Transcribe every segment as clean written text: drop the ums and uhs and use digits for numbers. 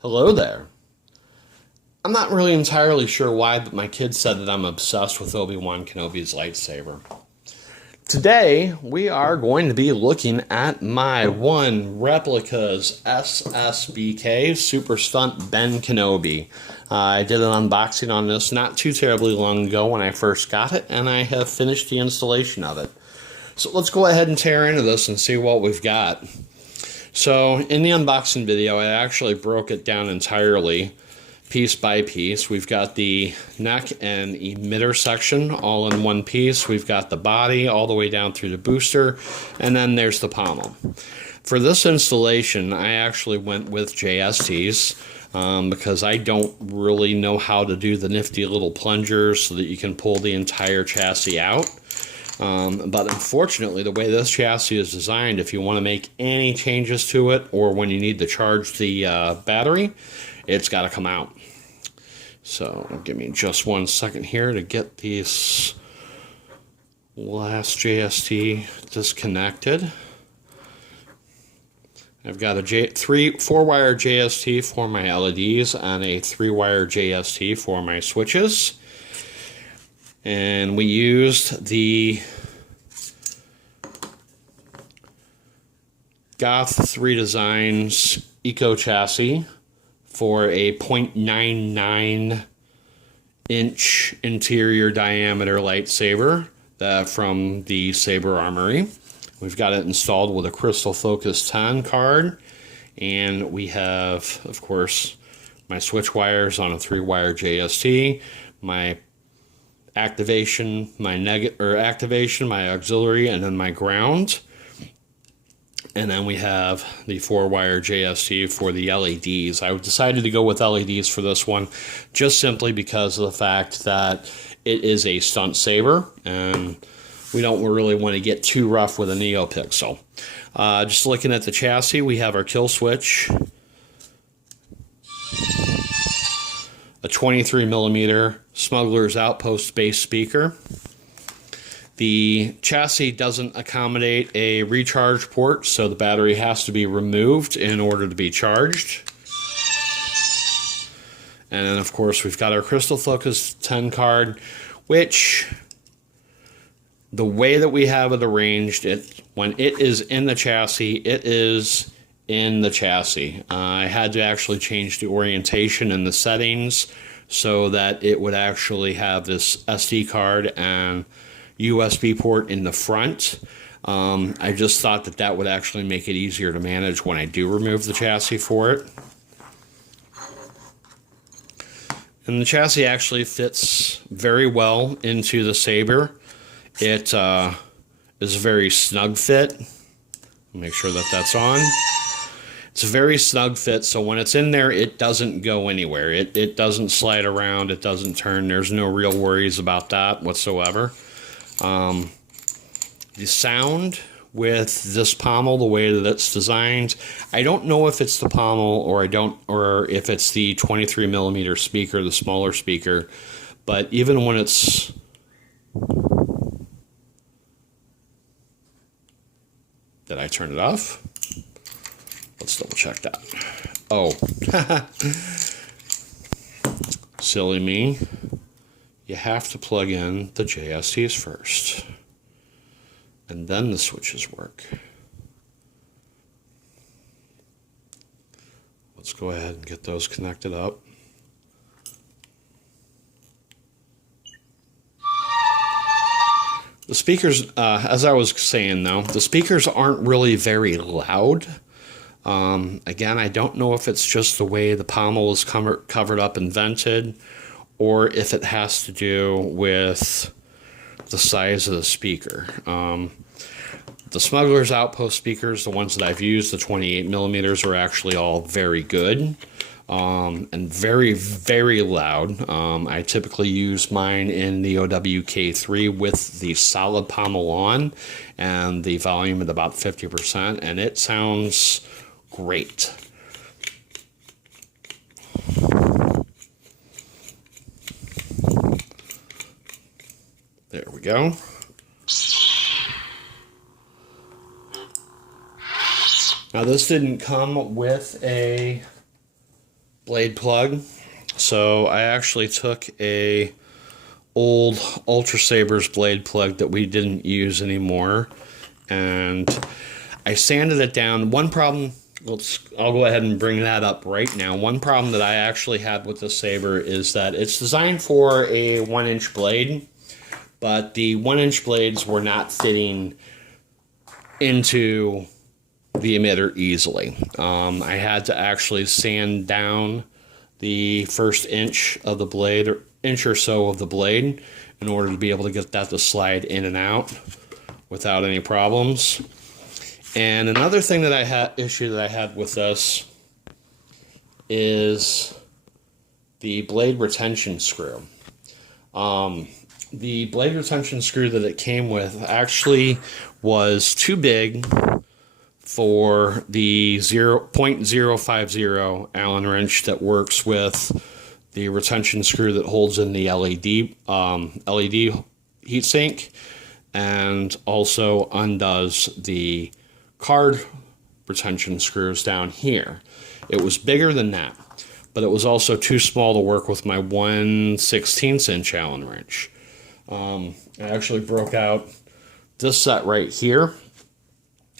Hello there. I'm not really entirely sure why, but my kids said that I'm obsessed with Obi-Wan Kenobi's lightsaber. Today, we are going to be looking at my Replicas SSBK Super Stunt Ben Kenobi. I did an unboxing on this not too terribly long ago when I first got it, and I have finished the installation of it. So let's go ahead and tear into this and see what we've got. So in the unboxing video, I actually broke it down entirely, piece by piece. We've got the neck and emitter section all in one piece. We've got the body all the way down through the booster, and then there's the pommel. For this installation, I actually went with JSTs because I don't really know how to do the nifty little plungers so that you can pull the entire chassis out. But unfortunately, the way this chassis is designed, if you want to make any changes to it, or when you need to charge the battery, it's got to come out. So give me just 1 second here to get these last JST disconnected. I've got a 4-wire JST for my LEDs and a 3-wire JST for my switches. And we used the Goth3Designs Eco Chassis for a 0.99 inch interior diameter lightsaber from the Saber Armory. We've got it installed with a Crystal Focus 10 card, and we have, of course, my switch wires on a 3-wire JST, my activation, my auxiliary, and then my ground. And then we have the 4-wire JST for the LEDs. I decided to go with LEDs for this one just simply because of the fact that it is a stunt saber, and we don't really want to get too rough with a NeoPixel. Just looking at the chassis, we have our kill switch, a 23mm Smuggler's Outpost base speaker. The chassis doesn't accommodate a recharge port, so the battery has to be removed in order to be charged. And then, of course, we've got our Crystal Focus 10 card, which, the way that we have it arranged, when it is in the chassis, it is in the chassis. I had to actually change the orientation and the settings so that it would actually have this SD card and USB port in the front. I just thought that that would actually make it easier to manage when I do remove the chassis for it. And the chassis actually fits very well into the Saber. It is a very snug fit. Make sure that that's on. It's a very snug fit, so when it's in there, it doesn't go anywhere. It doesn't slide around, it doesn't turn. There's no real worries about that whatsoever. The sound with this pommel, the way that it's designed, I don't know if it's the pommel or if it's the 23mm speaker, the smaller speaker, but even when it's did I turn it off? Let's double check that. Oh, silly me. You have to plug in the JSTs first, and then the switches work. Let's go ahead and get those connected up. The speakers, as I was saying though, the speakers aren't really very loud. Again, I don't know if it's just the way the pommel is covered up and vented, or if it has to do with the size of the speaker. The Smuggler's Outpost speakers, the ones that I've used, the 28mm, are actually all very good and very, very loud. I typically use mine in the OWK3 with the solid pommel on and the volume at about 50%, and it sounds great. There we go. Now this didn't come with a blade plug. So I actually took a old Ultra Saber's blade plug that we didn't use anymore, and I sanded it down. One problem, I'll go ahead and bring that up right now. One problem that I actually had with the Saber is that it's designed for a 1-inch blade, but the 1-inch blades were not fitting into the emitter easily. I had to actually sand down the first inch of the blade, or inch or so of the blade, in order to be able to get that to slide in and out without any problems. And another thing that I had with this is the blade retention screw. The blade retention screw that it came with actually was too big for the 0.050 Allen wrench that works with the retention screw that holds in the LED heatsink, and also undoes the card retention screws down here. It was bigger than that, but it was also too small to work with my 1/16 inch Allen wrench. I actually broke out this set right here,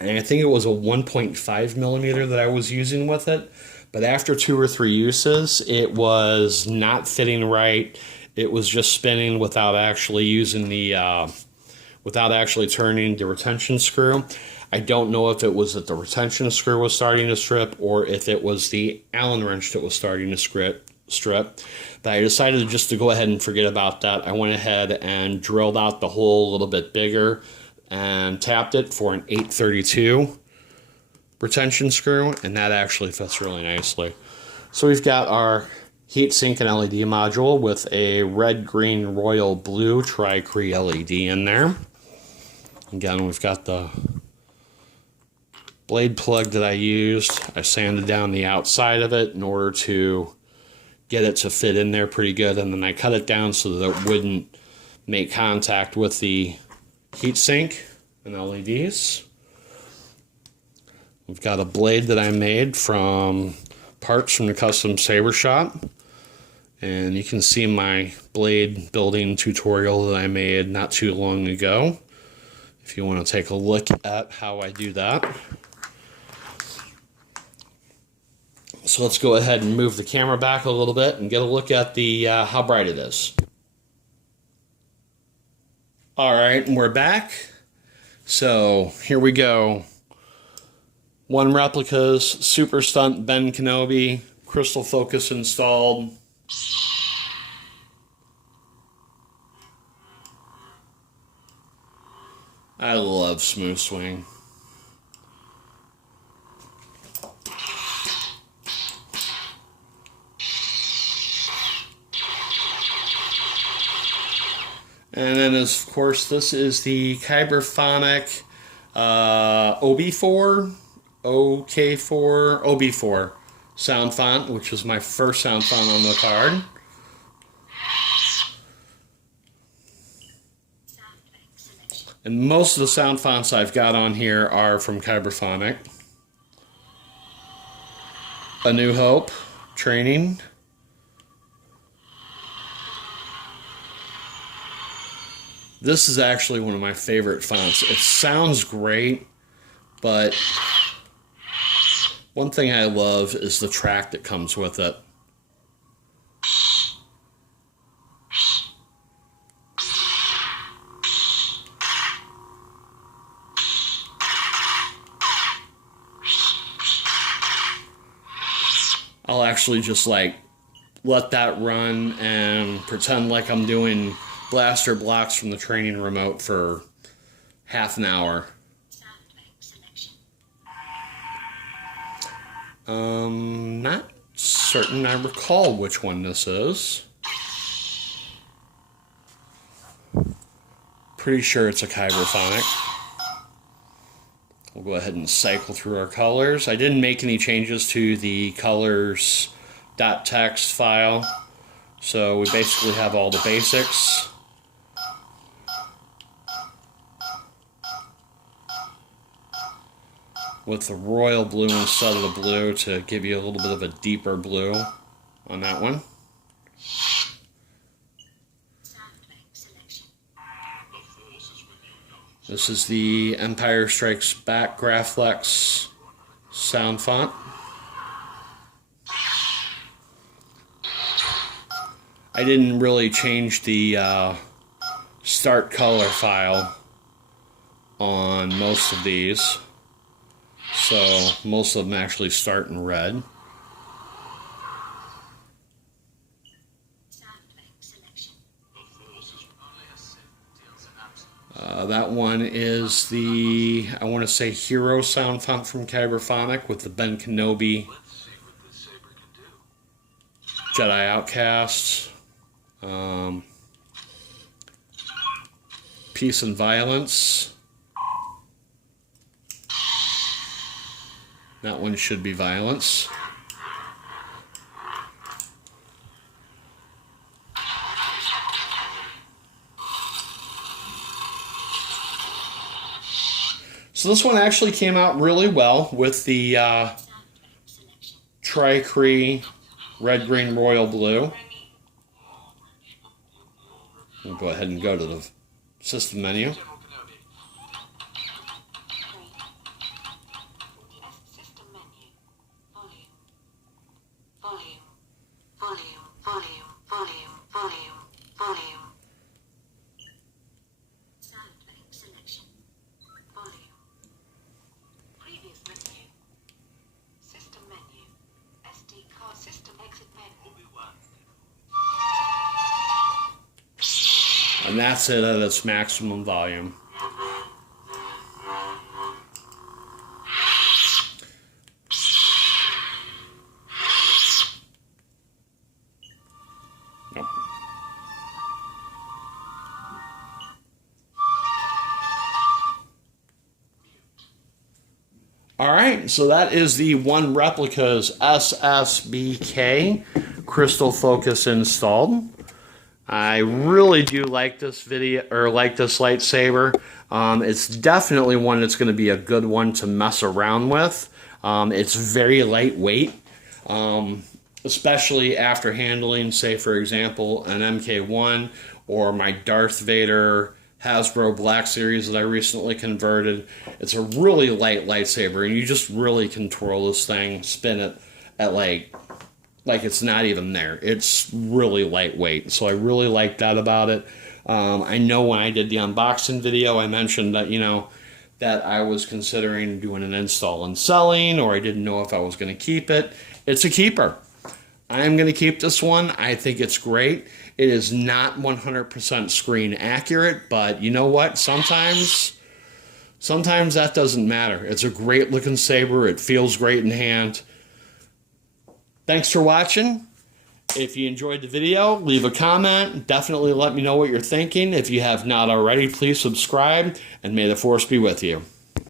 and I think it was a 1.5 millimeter that I was using with it, but after 2 or 3 uses, it was not fitting right. It was just spinning without actually using the, without actually turning the retention screw. I don't know if it was that the retention screw was starting to strip, or if it was the Allen wrench that was starting to strip. But I decided just to go ahead and forget about that. I went ahead and drilled out the hole a little bit bigger and tapped it for an 832 retention screw, and that actually fits really nicely. So we've got our heatsink and LED module with a red, green, royal blue Tri-Cree LED in there. Again, we've got the blade plug that I used. I sanded down the outside of it in order to get it to fit in there pretty good, and then I cut it down so that it wouldn't make contact with the heatsink and LEDs. We've got a blade that I made from parts from the custom Saber shop, and you can see my blade building tutorial that I made not too long ago if you want to take a look at how I do that. So let's go ahead and move the camera back a little bit and get a look at the how bright it is. Alright, and we're back. So here we go. One Replicas, Super Stunt Ben Kenobi, crystal focus installed. I love smooth swing. And then, of course, this is the Kyberphonic OB4, OK4, OB4 sound font, which was my first sound font on the card. And most of the sound fonts I've got on here are from Kyberphonic. A New Hope, Training. This is actually one of my favorite fonts. It sounds great, but one thing I love is the track that comes with it. I'll actually just like let that run and pretend like I'm doing blaster blocks from the training remote for half an hour. Not certain I recall which one this is. Pretty sure it's a Kyberphonic. We'll go ahead and cycle through our colors. I didn't make any changes to the colors.txt file, so we basically have all the basics. With the royal blue instead of the blue to give you a little bit of a deeper blue on that one. This is the Empire Strikes Back Graflex sound font. I didn't really change the start color file on most of these, so most of them actually start in red. That one is the, I want to say, Hero sound font from Cyberphonic with the Ben Kenobi Jedi Outcasts. Peace and Violence. That one should be Violence. So this one actually came out really well with the Tri-Cree Red, Green, Royal Blue. We'll go ahead and go to the system menu. And that's it at its maximum volume. Nope. Alright, so that is the One Replicas SSBK crystal focus installed. I really do like this video, or like this lightsaber. It's definitely one that's going to be a good one to mess around with. It's very lightweight, especially after handling, say for example, an MK1 or my Darth Vader Hasbro Black Series that I recently converted. It's a really light lightsaber, and you just really can twirl this thing, spin it at like it's not even there. It's really lightweight, so I really like that about it. I know when I did the unboxing video, I mentioned that, you know, that I was considering doing an install and selling, or I didn't know if I was going to keep it. It's a keeper. I'm going to keep this one. I think it's great. It is not 100% screen accurate, but you know what? Sometimes that doesn't matter. It's a great looking saber. It feels great in hand. Thanks for watching. If you enjoyed the video, leave a comment. Definitely let me know what you're thinking. If you have not already, please subscribe, and may the Force be with you.